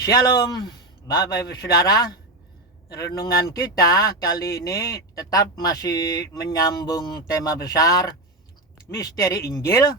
Shalom, Bapak Ibu Saudara. Renungan kita kali ini tetap masih menyambung tema besar misteri Injil.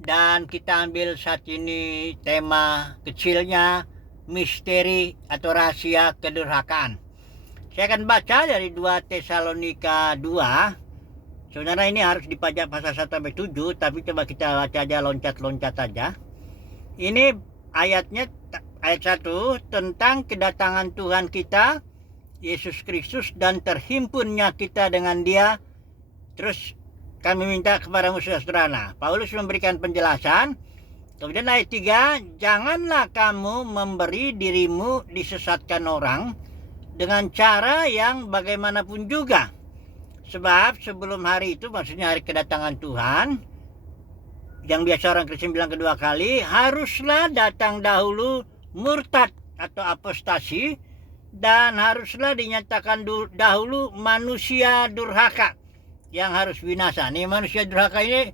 Dan kita ambil saat ini tema kecilnya misteri atau rahasia kedurhakaan. Saya akan baca dari 2 Tesalonika 2. Sebenarnya ini harus dipajak pasal 1-7, tapi coba kita baca aja loncat-loncat aja. Ini ayatnya ayat 1 tentang kedatangan Tuhan kita Yesus Kristus dan terhimpunnya kita dengan Dia. Terus kami minta kepada saudara. Paulus memberikan penjelasan. Kemudian ayat 3, janganlah kamu memberi dirimu disesatkan orang dengan cara yang bagaimanapun juga. Sebab sebelum hari itu, maksudnya hari kedatangan Tuhan, yang biasa orang Kristen bilang kedua kali, haruslah datang dahulu murtad atau apostasi, dan haruslah dinyatakan dahulu manusia durhaka yang harus binasa. Nih manusia durhaka ini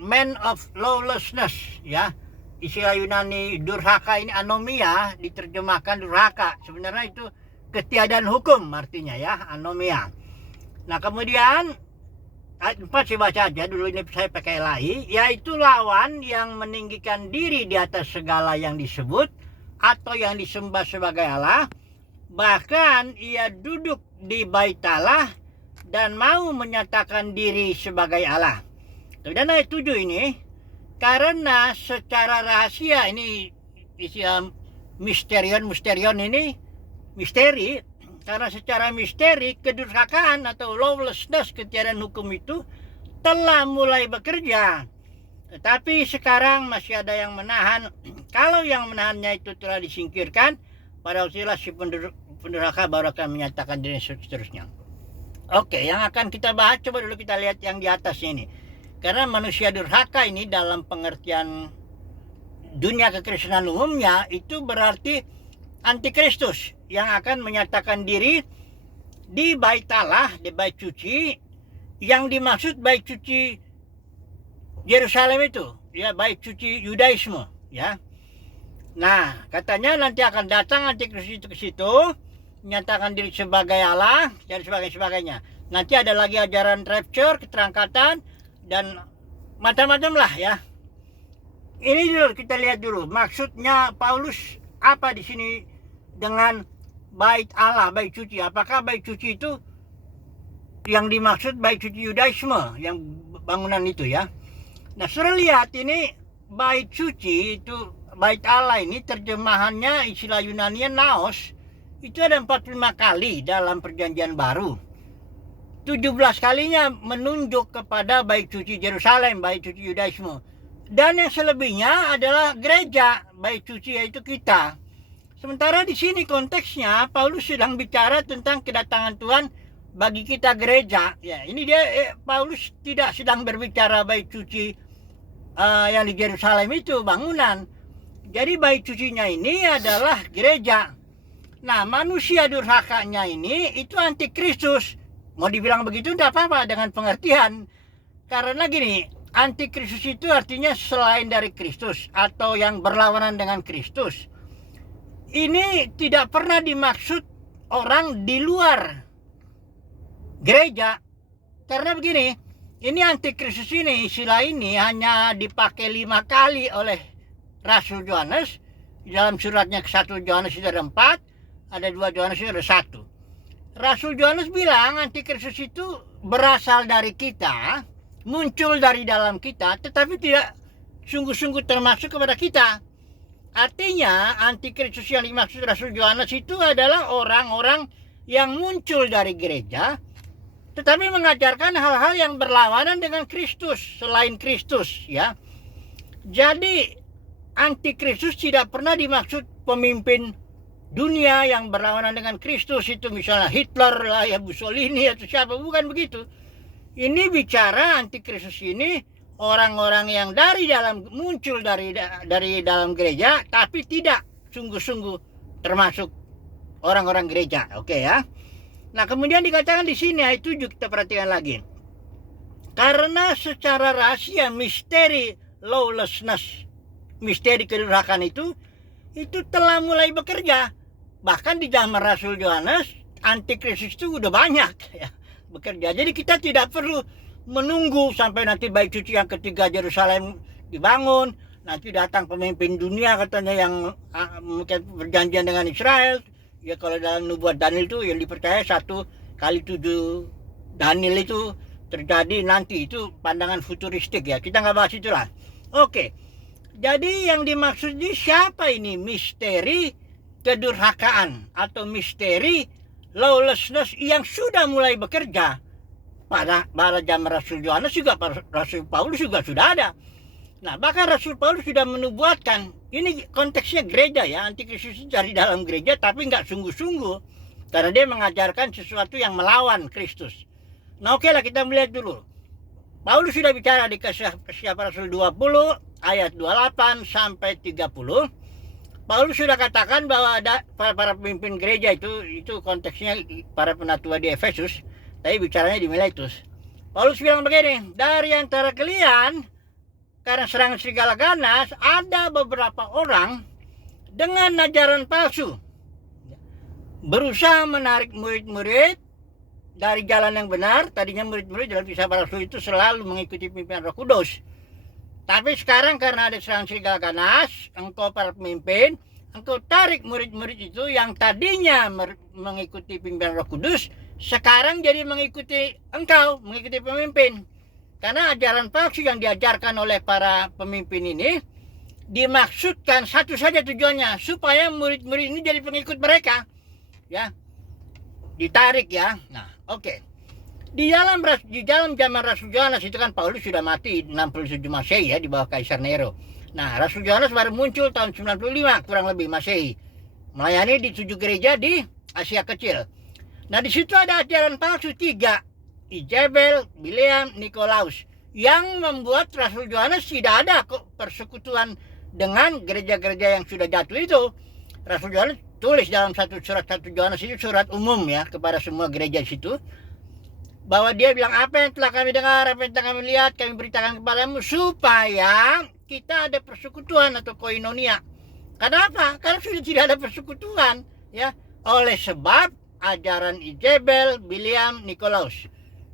man of lawlessness, ya. Istilah Yunani durhaka ini anomia, diterjemahkan durhaka. Sebenarnya itu ketiadaan hukum artinya, ya, anomia. Nah kemudian ayat 4 saya baca aja dulu, ini saya pakai lai, yaitu lawan yang meninggikan diri di atas segala yang disebut atau yang disembah sebagai Allah, bahkan ia duduk di bait Allah dan mau menyatakan diri sebagai Allah. Kemudian ayat 7 ini, karena secara rahasia, ini istilah misterion ini misteri, karena secara misteri kedurhakaan atau lawlessness, ketiadaan hukum itu telah mulai bekerja. Tetapi sekarang masih ada yang menahan. Kalau yang menahannya itu telah disingkirkan, pada waktulah si pendurhaka baru akan menyatakan diri seterusnya. Oke, yang akan kita bahas, coba dulu kita lihat yang di atasnya ini. Karena manusia durhaka ini dalam pengertian dunia kekristenan umumnya itu berarti antikristus yang akan menyatakan diri di bait Allah, di bait suci. Yang dimaksud bait suci Yerusalem itu, ya, bait suci Yudaisme, ya. Nah, katanya nanti akan datang antikristus itu ke situ, menyatakan diri sebagai Allah dan sebagainya. Nanti ada lagi ajaran rapture, keterangkatan, dan macam-macam lah, ya. Ini dulu kita lihat dulu maksudnya Paulus apa di sini dengan bait Allah, bait suci. Apakah bait suci itu yang dimaksud bait suci Yudaisme, yang bangunan itu, ya. Nah, sudah lihat ini bait suci itu, bait Allah ini terjemahannya istilah Yunani naos, itu ada 45 kali dalam perjanjian baru. 17 kalinya menunjuk kepada bait suci Yerusalem, bait suci Yudaisme. Dan yang selebihnya adalah gereja, bait suci yaitu kita. Sementara di sini konteksnya Paulus sedang bicara tentang kedatangan Tuhan bagi kita gereja. Ya, ini dia Paulus tidak sedang berbicara bait suci yang di Yerusalem itu bangunan. Jadi bait sucinya ini adalah gereja. Nah, manusia durhakanya ini itu antikristus. Mau dibilang begitu tidak apa-apa dengan pengertian. Karena gini, antikristus itu artinya selain dari Kristus atau yang berlawanan dengan Kristus. Ini tidak pernah dimaksud orang di luar gereja. Karena begini, ini antikristus ini, istilah ini hanya dipakai 5 kali oleh Rasul Yohanes. Dalam suratnya ke 1 Yohanes itu ada 4, ada 2 Yohanes itu ada 1. Rasul Yohanes bilang antikristus itu berasal dari kita, muncul dari dalam kita, tetapi tidak sungguh-sungguh termasuk kepada kita. Artinya antikristus yang dimaksud Rasul Yohanes itu adalah orang-orang yang muncul dari gereja, tetapi mengajarkan hal-hal yang berlawanan dengan Kristus, selain Kristus, ya. Jadi antikristus tidak pernah dimaksud pemimpin dunia yang berlawanan dengan Kristus, itu misalnya Hitler lah, ya, Mussolini atau siapa, bukan begitu. Ini bicara antikristus ini orang-orang yang muncul dari dalam gereja, tapi tidak sungguh-sungguh termasuk orang-orang gereja. Oke, ya. Nah, kemudian dikatakan di sini ayat 7, kita perhatikan lagi. Karena secara rahasia misteri lawlessness, misteri kedurhakaan itu itu telah mulai bekerja. Bahkan di zaman Rasul Yohanes, antikristus itu udah banyak ya bekerja. Jadi kita tidak perlu menunggu sampai nanti bait suci yang ketiga Yerusalem dibangun, nanti datang pemimpin dunia katanya yang mungkin berjanjian dengan Israel. Ya kalau dalam nubuat Daniel itu yang dipercaya 1x7 Daniel itu terjadi nanti, itu pandangan futuristik ya. Kita nggak bahas itulah. Oke. Jadi yang dimaksud ini siapa ini? Misteri kedurhakaan atau misteri lawlessness yang sudah mulai bekerja pada zaman Rasul Yohanes, juga Rasul Paulus juga sudah ada. Nah, bahkan Rasul Paulus sudah menubuatkan, ini konteksnya gereja ya, antikristus dari dalam gereja, tapi nggak sungguh-sungguh, karena dia mengajarkan sesuatu yang melawan Kristus. Nah, oke lah, kita melihat dulu. Paulus sudah bicara di Kisah Rasul 20 ayat 28 sampai 30. Paulus sudah katakan bahwa ada para pemimpin gereja itu konteksnya para penatua di Efesus, tapi bicaranya di Miletus. Paulus bilang begini, dari antara kalian karena serangan serigala ganas ada beberapa orang dengan ajaran palsu berusaha menarik murid-murid dari jalan yang benar. Tadinya murid-murid dalam Kisah Para Rasul itu selalu mengikuti pimpinan Roh Kudus. Tapi sekarang karena ada serangan serigala ganas, engkau para pemimpin, engkau tarik murid-murid itu yang tadinya mengikuti pimpinan Roh Kudus, sekarang jadi mengikuti engkau, mengikuti pemimpin. Karena ajaran palsu yang diajarkan oleh para pemimpin ini dimaksudkan satu saja tujuannya, supaya murid-murid ini jadi pengikut mereka. Ya. Ditarik ya. Nah, oke. Di dalam zaman Rasul Yohanes itu kan Paulus sudah mati 67 Masehi ya, di bawah Kaisar Nero. Nah, Rasul Yohanes baru muncul tahun 95 kurang lebih Masehi. Melayani di 7 gereja di Asia Kecil. Nah, di situ ada ajaran palsu 3. Izebel, Bileam, Nikolaus, yang membuat Rasul Yohanes tidak ada kok persekutuan dengan gereja-gereja yang sudah jatuh itu. Rasul Yohanes tulis dalam surat 1 Yohanes itu surat umum ya kepada semua gereja di situ, bahwa dia bilang, apa yang telah kami dengar, apa yang telah kami lihat, kami beritakan kepadamu, supaya kita ada persekutuan atau koinonia. Kenapa? Karena sudah tidak ada persekutuan ya, oleh sebab ajaran Izebel, Bileam, Nikolaus.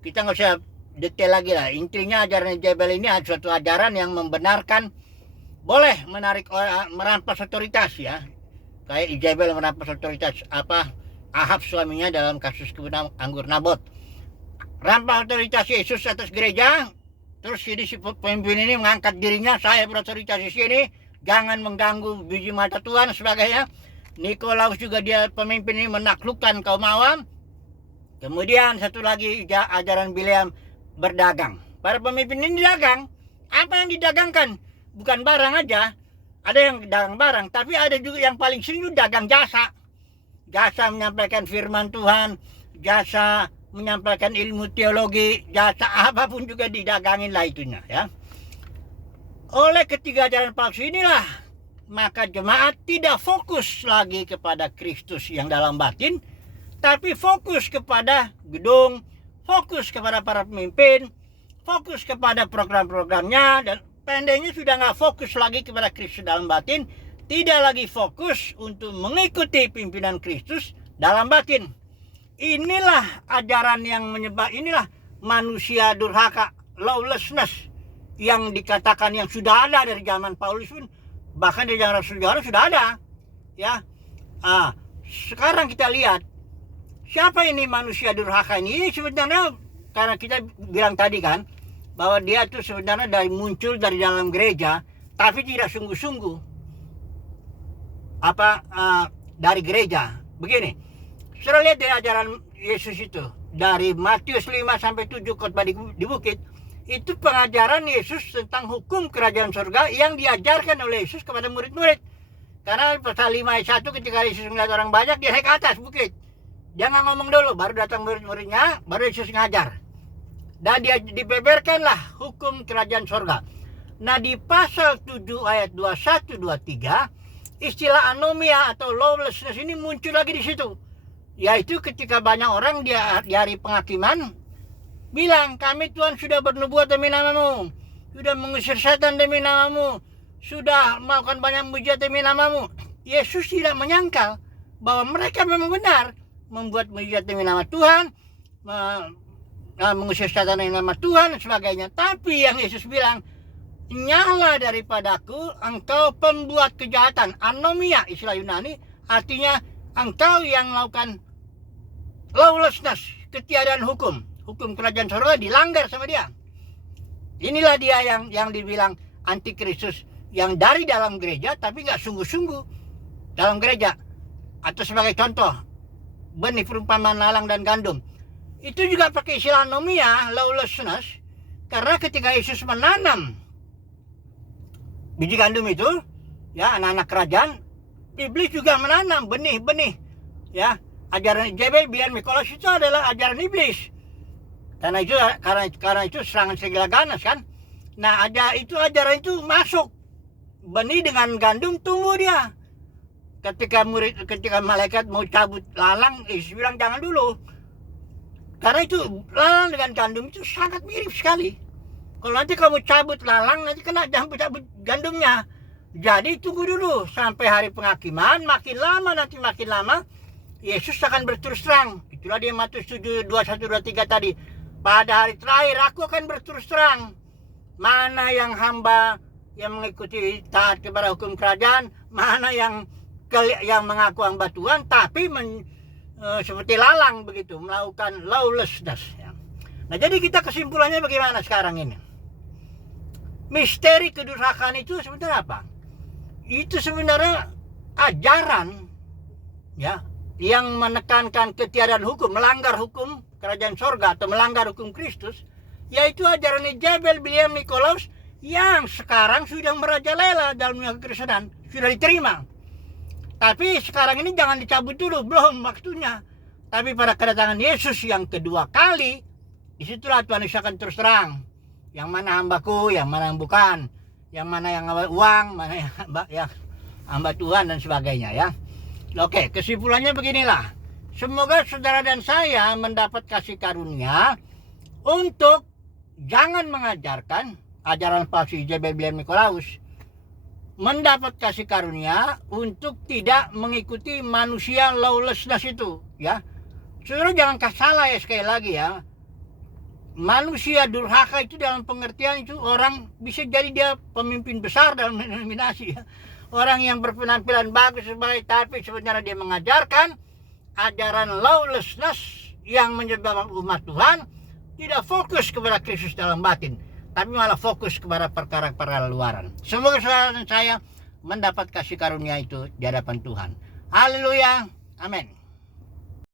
Kita nggak usah detail lagi lah. Intinya ajaran Izebel ini adalah suatu ajaran yang membenarkan boleh merampas otoritas ya. Kayak Izebel merampas otoritas Ahab suaminya dalam kasus kebun anggur Nabot. Rampas otoritas Yesus atas gereja. Terus si pemimpin ini mengangkat dirinya, saya berotoritas di sini, jangan mengganggu biji mata Tuhan sebagainya. Nikolaus juga dia pemimpin ini menaklukkan kaum awam. Kemudian satu lagi ajaran Bileam, berdagang. Para pemimpin ini dagang. Apa yang didagangkan? Bukan barang aja. Ada yang dagang barang, tapi ada juga yang paling sering dagang jasa. Jasa menyampaikan firman Tuhan, jasa menyampaikan ilmu teologi, jasa apapun juga didagangin lah itunya ya. Oleh ketiga ajaran palsu inilah, maka jemaat tidak fokus lagi kepada Kristus yang dalam batin, tapi fokus kepada gedung, fokus kepada para pemimpin, fokus kepada program-programnya, dan pendeknya sudah nggak fokus lagi kepada Kristus dalam batin, tidak lagi fokus untuk mengikuti pimpinan Kristus dalam batin. Inilah ajaran yang inilah manusia durhaka, lawlessness, yang dikatakan yang sudah ada dari zaman Paulus pun, bahkan dari zaman Rasul Yohanes sudah ada ya. Sekarang kita lihat siapa ini manusia durhaka ini. Sebenarnya karena kita bilang tadi kan bahwa dia itu sebenarnya muncul dari dalam gereja, tapi tidak sungguh-sungguh dari gereja. Begini, sudah lihat dari ajaran Yesus itu dari Matius 5 sampai 7 khotbah di bukit, itu pengajaran Yesus tentang hukum kerajaan surga yang diajarkan oleh Yesus kepada murid-murid. Karena pasal 5 ayat 1, ketika Yesus melihat orang banyak, dia naik ke atas bukit. Dia nggak ngomong dulu, baru datang murid-muridnya, baru Yesus ngajar. Dan dia dibeberkanlah hukum kerajaan surga. Nah, di pasal 7 ayat 21-23, istilah anomia atau lawlessness ini muncul lagi di situ. Yaitu ketika banyak orang di hari penghakiman bilang, kami Tuhan sudah bernubuat demi namamu, sudah mengusir setan demi namamu, sudah melakukan banyak mujizat demi namamu. Yesus tidak menyangkal bahwa mereka memang benar membuat mujizat demi nama Tuhan, mengusir setan dengan nama Tuhan dan sebagainya. Tapi yang Yesus bilang, nyala daripadaku engkau pembuat kejahatan. Anomia istilah Yunani, artinya engkau yang melakukan lawlessness, ketiadaan hukum. Hukum kerajaan surga dilanggar sama dia. Inilah dia yang dibilang antikristus, yang dari dalam gereja tapi nggak sungguh-sungguh dalam gereja. Atau sebagai contoh, benih perumpamaan lalang dan gandum. Itu juga pakai istilah anomia, lawlessness, karena ketika Yesus menanam biji gandum itu, ya, anak-anak kerajaan, iblis juga menanam benih-benih, ya. Ajaran Jebel biar Nikolaus itu adalah ajaran iblis. Karena itu serangan segala ganas kan. Nah, ajaran itu masuk. Benih dengan gandum tumbuh dia. Ketika malaikat mau cabut lalang, Yesus bilang jangan dulu. Karena itu lalang dengan gandum itu sangat mirip sekali. Kalau nanti kamu cabut lalang, nanti kena cabut gandumnya. Jadi tunggu dulu sampai hari penghakiman, makin lama Yesus akan berterus terang. Itulah dia Matius 7, 21, 23 tadi. Pada hari terakhir aku akan berterus terang. Mana yang hamba yang mengikuti taat kepada hukum kerajaan, mana yang mengaku hamba Tuhan tapi seperti lalang begitu, melakukan lawlessness, ya. Nah, jadi kita kesimpulannya bagaimana sekarang ini? Misteri kedurhakaan itu sebenarnya apa? Itu sebenarnya ajaran, ya, yang menekankan ketiadaan hukum, melanggar hukum kerajaan sorga atau melanggar hukum Kristus, yaitu ajaran Jebel, Biliam, Nikolaus yang sekarang sudah merajalela dalam dunia kekristenan, sudah diterima. Tapi sekarang ini jangan dicabut dulu, belum waktunya. Tapi pada kedatangan Yesus yang kedua kali, disitulah Tuhan Yesus akan terus terang. Yang mana hambaku, yang mana yang bukan. Yang mana yang hamba uang, mana yang hamba Tuhan dan sebagainya, ya. Oke, kesimpulannya beginilah. Semoga saudara dan saya mendapat kasih karunia untuk jangan mengajarkan ajaran palsu Jebel, Biliam, Nikolaus. Mendapat kasih karunia untuk tidak mengikuti manusia lawlessness itu, ya. Saudara jangan salah ya, sekali lagi ya. Manusia durhaka itu dalam pengertian itu orang bisa jadi dia pemimpin besar dalam denominasi, ya. Orang yang berpenampilan bagus sebagai, tapi sebenarnya dia mengajarkan ajaran lawlessness yang menyebabkan umat Tuhan tidak fokus kepada Kristus dalam batin, tapi malah fokus kepada perkara-perkara luaran. Semoga saudara dan saya mendapat kasih karunia itu di hadapan Tuhan. Haleluya. Amin.